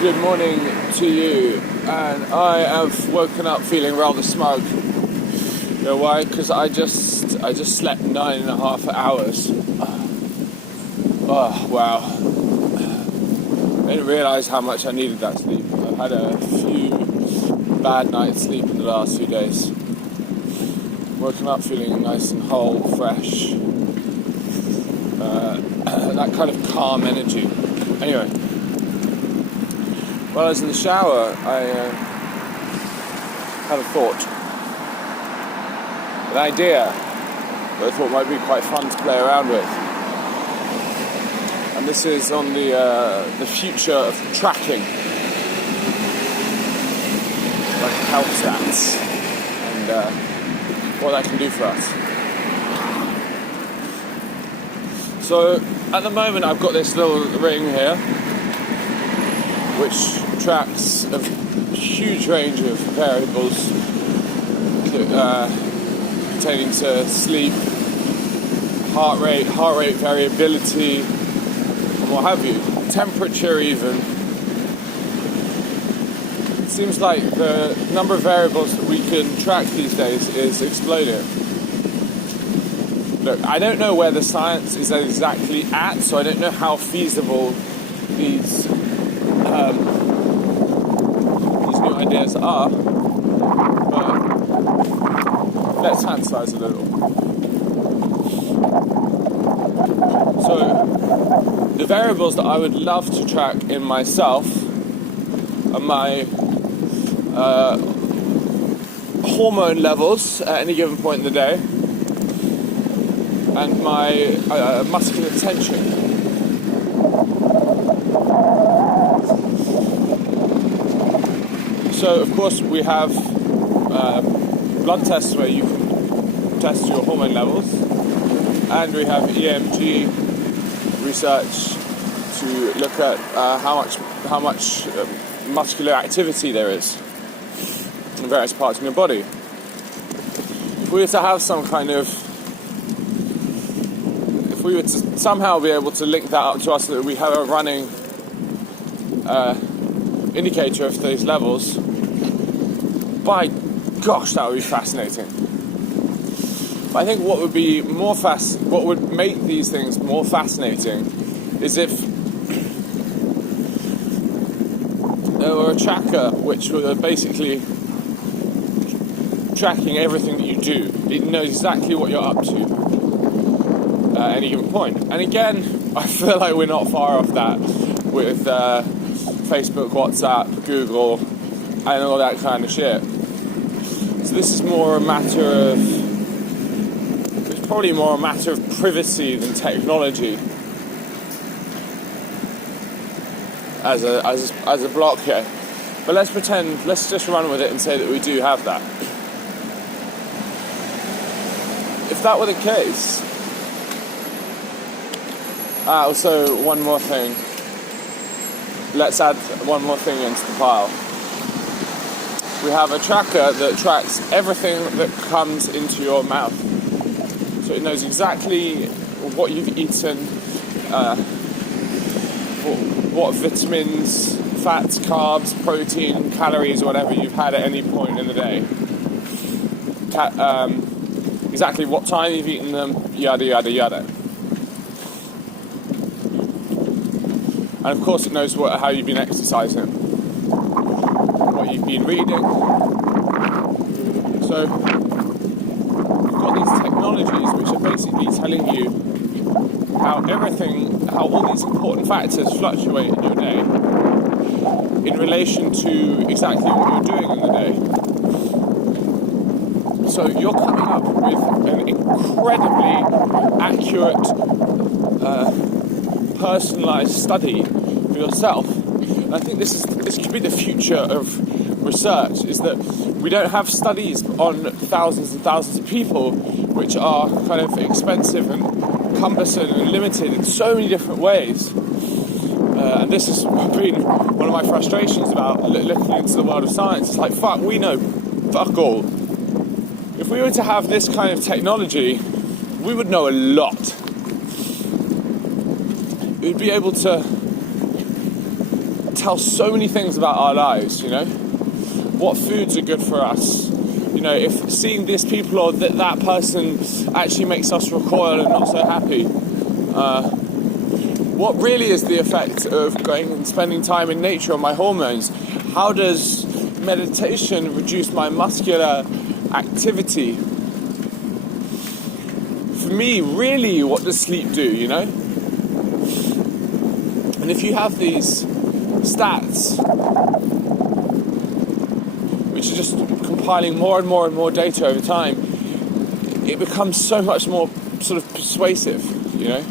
Good morning to you, and I have woken up feeling rather smug. You know why? Because I just slept 9.5 hours. Oh wow! I didn't realise how much I needed that sleep. I've had a few bad nights' sleep in the last few days. Woken up feeling nice and whole, fresh. That kind of calm energy. Anyway. While I was in the shower, I had a thought. An idea that I thought might be quite fun to play around with. And this is on the future of tracking. Like health stats. And what that can do for us. So, at the moment I've got this little ring here, which tracks a huge range of variables pertaining to sleep, heart rate variability, and what have you, temperature even. It seems like the number of variables that we can track these days is exploding. Look, I don't know where the science is exactly at, so I don't know how feasible these new ideas are, but let's fantasize a little. So, the variables that I would love to track in myself are my hormone levels at any given point in the day, and my muscular tension. So, of course, we have blood tests where you can test your hormone levels, and we have EMG research to look at how much muscular activity there is in various parts of your body. If we were to have if we were to somehow be able to link that up to us so that we have a running indicator of those levels, by gosh, that would be fascinating. But I think what would make these things more fascinating is if there were a tracker which were basically tracking everything that you do. It knows exactly what you're up to at any given point. And again, I feel like we're not far off that with Facebook, WhatsApp, Google, and all that kind of shit. So this is probably more a matter of privacy than technology as a block here. But let's just run with it and say that we do have that. If that were the case, also one more thing. Let's add one more thing into the pile. We have a tracker that tracks everything that comes into your mouth. So it knows exactly what you've eaten, what vitamins, fats, carbs, protein, calories, whatever you've had at any point in the day. Exactly what time you've eaten them, yada, yada, yada. And of course it knows how you've been exercising, what you've been reading. So you've got these technologies which are basically telling you how all these important factors fluctuate in your day in relation to exactly what you're doing in the day. So you're coming up with an incredibly accurate, personalised study for yourself. And I think this could be the future of research, is that we don't have studies on thousands and thousands of people, which are kind of expensive and cumbersome and limited in so many different ways. And this has been one of my frustrations about looking into the world of science. It's like, fuck, we know fuck all. If we were to have this kind of technology, we would know a lot. We'd be able to tell so many things about our lives, you know? What foods are good for us. You know, if seeing this people or that person actually makes us recoil and not so happy. What really is the effect of going and spending time in nature on my hormones? How does meditation reduce my muscular activity? For me, really, what does sleep do, you know? And if you have these stats, which are just compiling more and more and more data over time, it becomes so much more sort of persuasive, you know?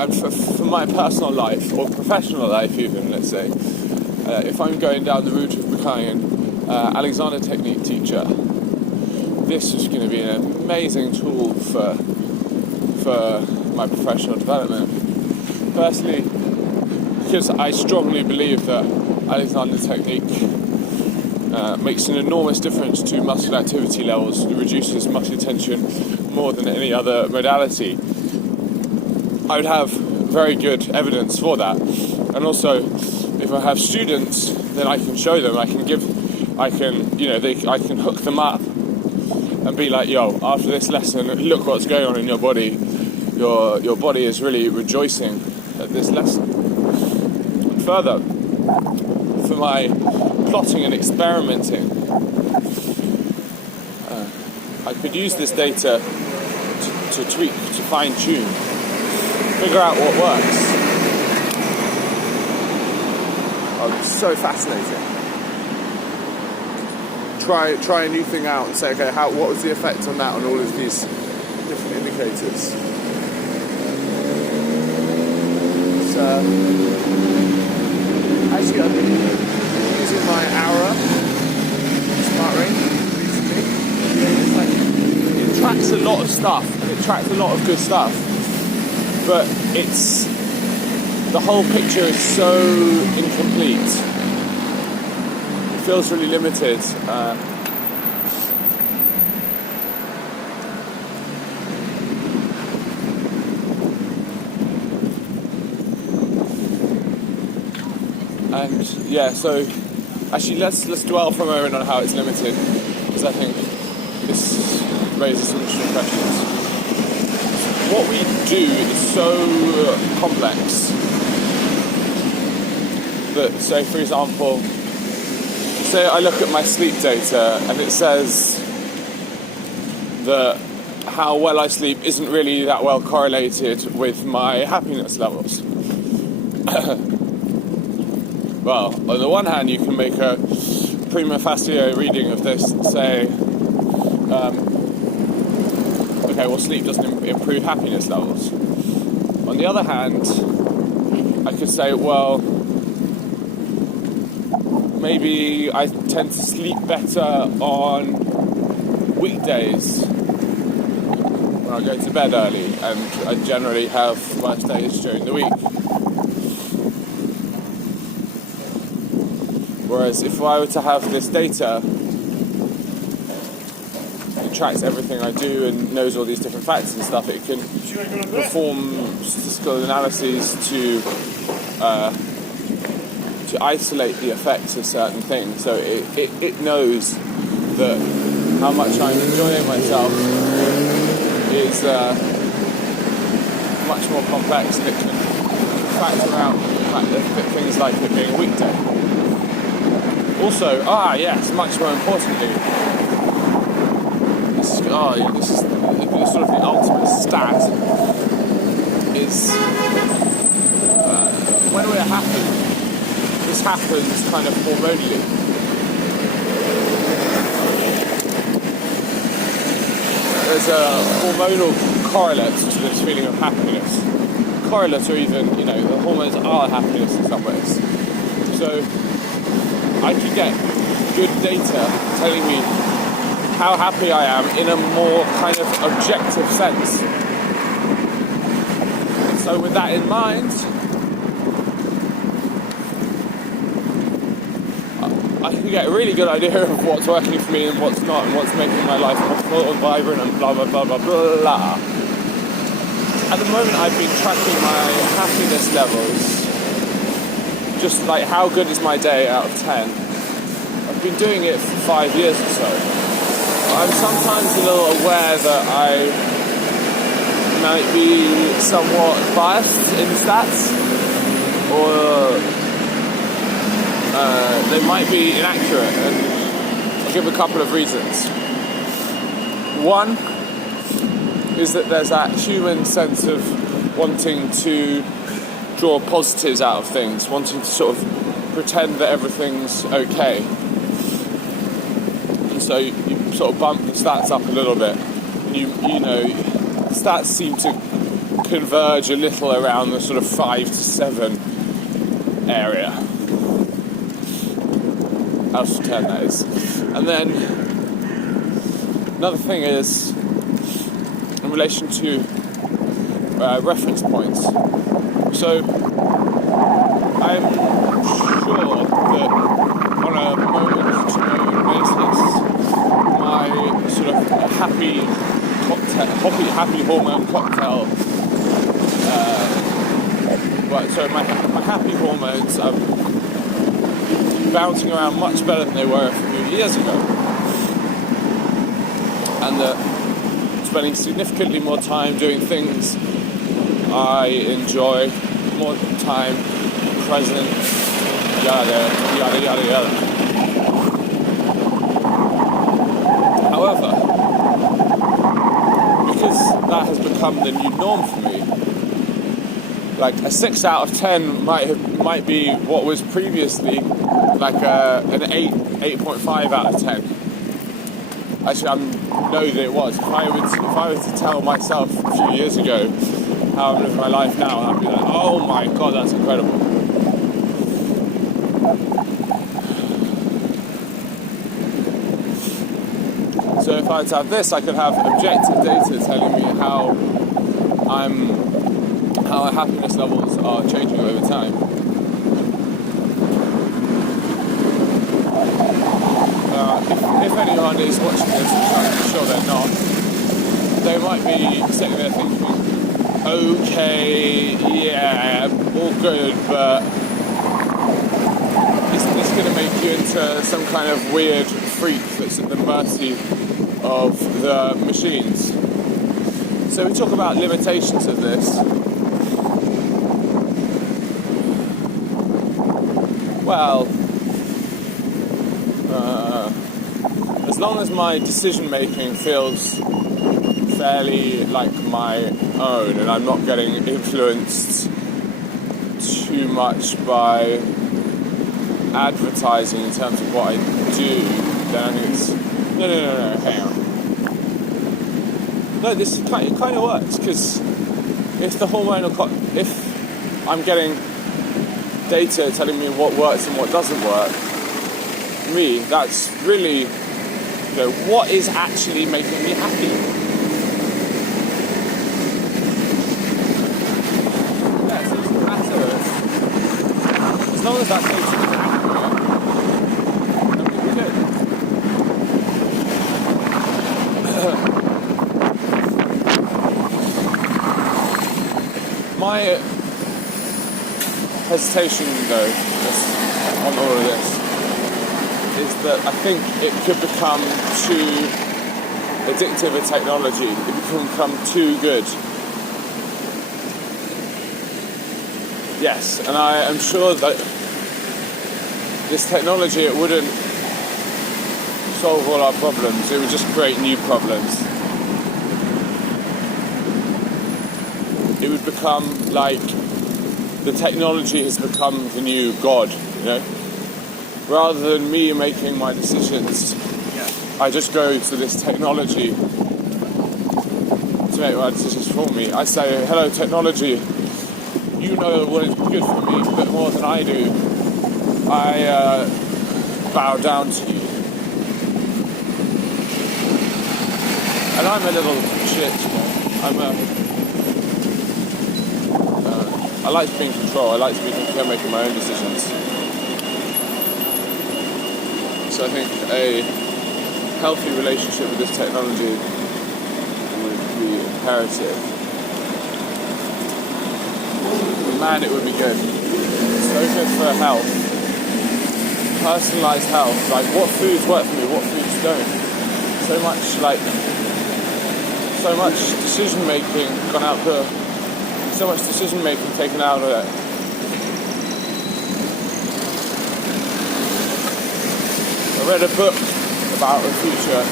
And for my personal life, or professional life even, let's say, if I'm going down the route of becoming an Alexander Technique teacher, this is going to be an amazing tool for my professional development. Firstly, because I strongly believe that Alexander Technique makes an enormous difference to muscle activity levels. It reduces muscle tension more than any other modality. I would have very good evidence for that. And also, if I have students, then I can show them, I can hook them up and be like, yo, after this lesson, look what's going on in your body. Your body is really rejoicing at this lesson. And further, for my plotting and experimenting, I could use this data to tweak, to fine-tune, figure out what works. Oh, it's so fascinating. Try a new thing out and say, okay, what was the effect on that on all of these different indicators? Actually, I've been using my Aura smart ring recently. It tracks a lot of stuff, and it tracks a lot of good stuff. But the whole picture is so incomplete. It feels really limited. And yeah, so actually let's dwell for a moment on how it's limited, because I think this raises some interesting questions. What we do is so complex that, say for example, say I look at my sleep data and it says that how well I sleep isn't really that well correlated with my happiness levels. Well, on the one hand, you can make a prima facie reading of this and say, okay, well, sleep doesn't improve happiness levels. On the other hand, I could say, well, maybe I tend to sleep better on weekdays when I go to bed early, and I generally have worse days during the week. Whereas if I were to have this data, it tracks everything I do and knows all these different factors and stuff, it can perform statistical analyses to isolate the effects of certain things. So it knows that how much I'm enjoying myself is much more complex, and it can factor out the fact that things like it being a weekday. Also, yes, much more importantly, this is sort of the ultimate stat, is when we're happy, this happens kind of hormonally. There's a hormonal correlate to this feeling of happiness. Correlate, or even, the hormones are happiness in some ways. So I could get good data telling me how happy I am in a more kind of objective sense. And so with that in mind, I can get a really good idea of what's working for me and what's not, and what's making my life more full and vibrant and blah blah blah blah blah. At the moment, I've been tracking my happiness levels, just like how good is my day out of 10. I've been doing it for 5 years or so. I'm sometimes a little aware that I might be somewhat biased in stats, or they might be inaccurate, and I'll give a couple of reasons. One is that there's that human sense of wanting to draw positives out of things, wanting to sort of pretend that everything's okay. And so you sort of bump the stats up a little bit. And you know, stats seem to converge a little around the sort of 5 to 7 area. Out of 10, that is. And then another thing is in relation to reference points. So I'm sure that on a moment-to-moment basis, my sort of happy hormone cocktail. My happy hormones are bouncing around much better than they were a few years ago, and that spending significantly more time doing things I enjoy, more time present, yada yada yada yada. However, because that has become the new norm for me, like a 6 out of 10 might be what was previously like an 8.5 out of 10. Actually, I know that it was. If I were to tell myself a few years ago how I'm living my life now, I'd be like, oh my god, that's incredible. So if I were to have this, I could have objective data telling me how our happiness levels are changing over time. If anyone is watching this, which I'm sure they're not, they might be sitting there thinking, okay, yeah, all good, but isn't this going to make you into some kind of weird freak that's at the mercy of the machines? So we talk about limitations of this. Well, as long as my decision making feels fairly like my own and I'm not getting influenced too much by advertising in terms of what I do, then I think it's no, hang on. No, this kind of works, because if the if I'm getting data telling me what works and what doesn't work, me, that's really, what is actually making me happy? Yeah, so it's a matter of, as long as that makes me accurate, then we're good. My hesitation, though, on all of this, is that I think it could become too addictive a technology. It could become too good. Yes, and I am sure that this technology, it wouldn't solve all our problems. It would just create new problems. It would become like the technology has become the new God, Rather than me making my decisions, I just go to this technology to make my decisions for me. I say, hello technology, you know what is good for me, but more than I do. I bow down to you. And I'm a little shit, I like to be in control. I like to be making my own decisions. I think a healthy relationship with this technology would be imperative. Man, it would be good. So good for health. Personalised health. Like, what foods work for me, what foods don't. So much decision making gone out the... So much decision making taken out of it. I read a book about the future,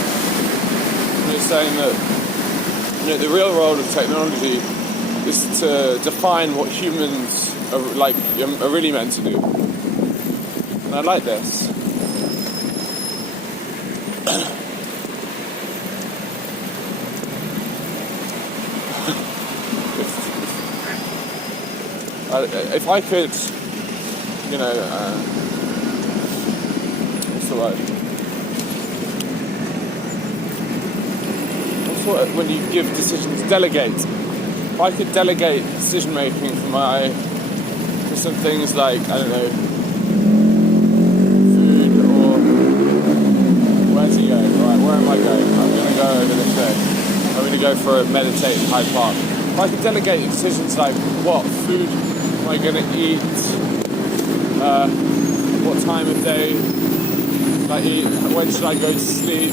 and it's saying that the real role of technology is to define what humans are really meant to do. And I like this. If I could, what's the word? When you give decisions, delegate. If I could delegate decision making for some things like, I don't know, food or where to go. Right, where am I going? I'm going to go over this way. I'm going to go for a meditate in Hyde Park. If I could delegate decisions like what food am I going to eat, what time of day should I eat, when should I go to sleep,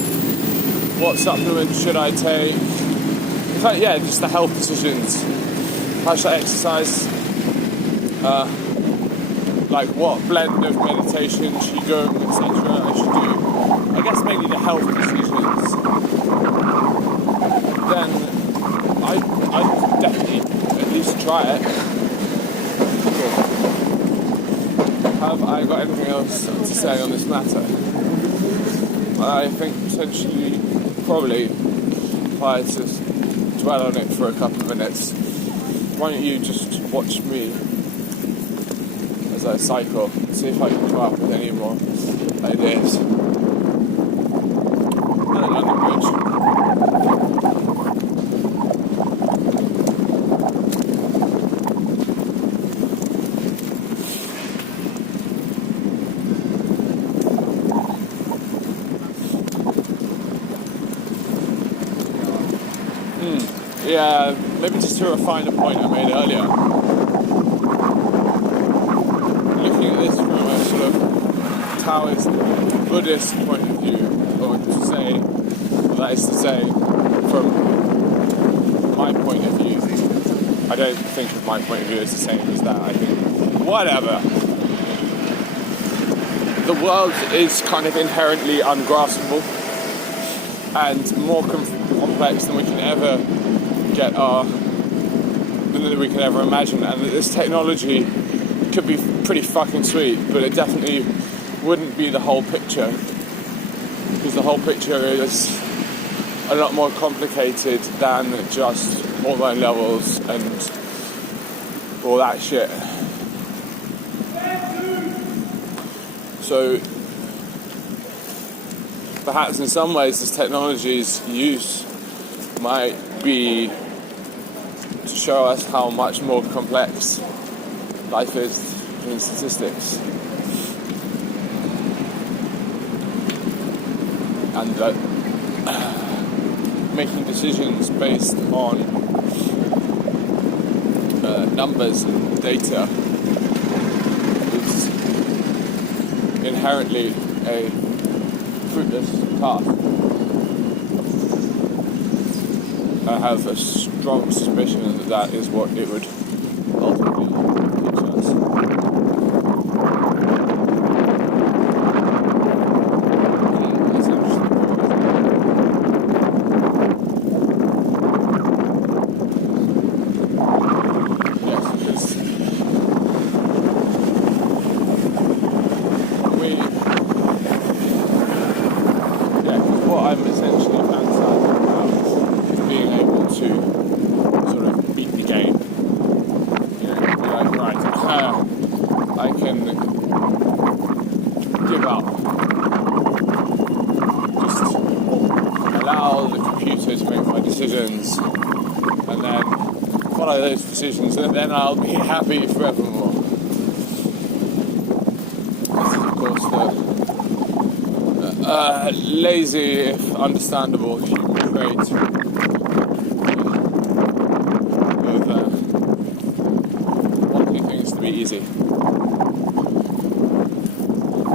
what supplements should I take? In fact, just the health decisions. How should I exercise? What blend of meditation, qigong, etc. I should do. I guess mainly the health decisions. Then I'd definitely at least try it. Have I got anything else to say on this matter? I think potentially, probably, if I had to dwell on it for a couple of minutes, why don't you just watch me as I cycle, see if I can come up with any more ideas. London Bridge. Yeah, maybe just to refine a point I made earlier. Looking at this from a sort of Taoist, Buddhist point of view, or that is to say, from my point of view, I don't think of my point of view as the same as that. I think, whatever. The world is kind of inherently ungraspable and more complex than we can ever than we can ever imagine, and that this technology could be pretty fucking sweet, but it definitely wouldn't be the whole picture, because the whole picture is a lot more complicated than just hormone levels and all that shit. So perhaps in some ways this technology's use might be to show us how much more complex life is than statistics, and that making decisions based on numbers and data is inherently a fruitless task. I have a strong suspicion that that is what it would ultimately teach us. That's interesting. Yes, because what I'm essentially fantasizing about is being able to sort of beat the game. Be like, right, I can give up. Just allow the computer to make my decisions, and then follow those decisions, and then I'll be happy forevermore. This is, of course, the lazy, if understandable, human traits of wanting things to be easy.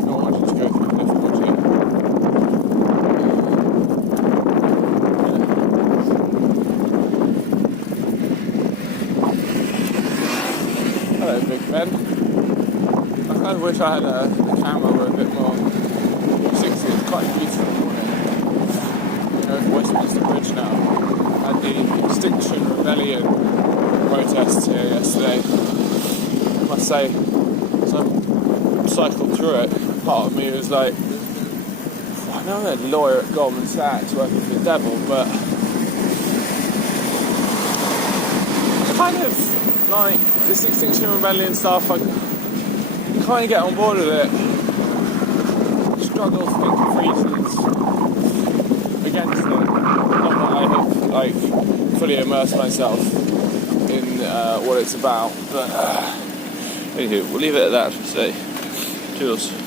Not wanting to go through difficulty. Hello, Big Ben. I kind of wish I had a camera with a bit more 60. It's quite a beautiful morning. You know, Westminster Bridge now. Had the Extinction Rebellion protests here yesterday. I must say, as I cycled through it, part of me was like, I know I'm a lawyer at Goldman Sachs working for the devil, but kind of like this Extinction Rebellion stuff, I kind of get on board with it. Struggle to think of reasons against it. Not that I have like fully immersed myself in what it's about, but anywho, we'll leave it at that for today. Cheers.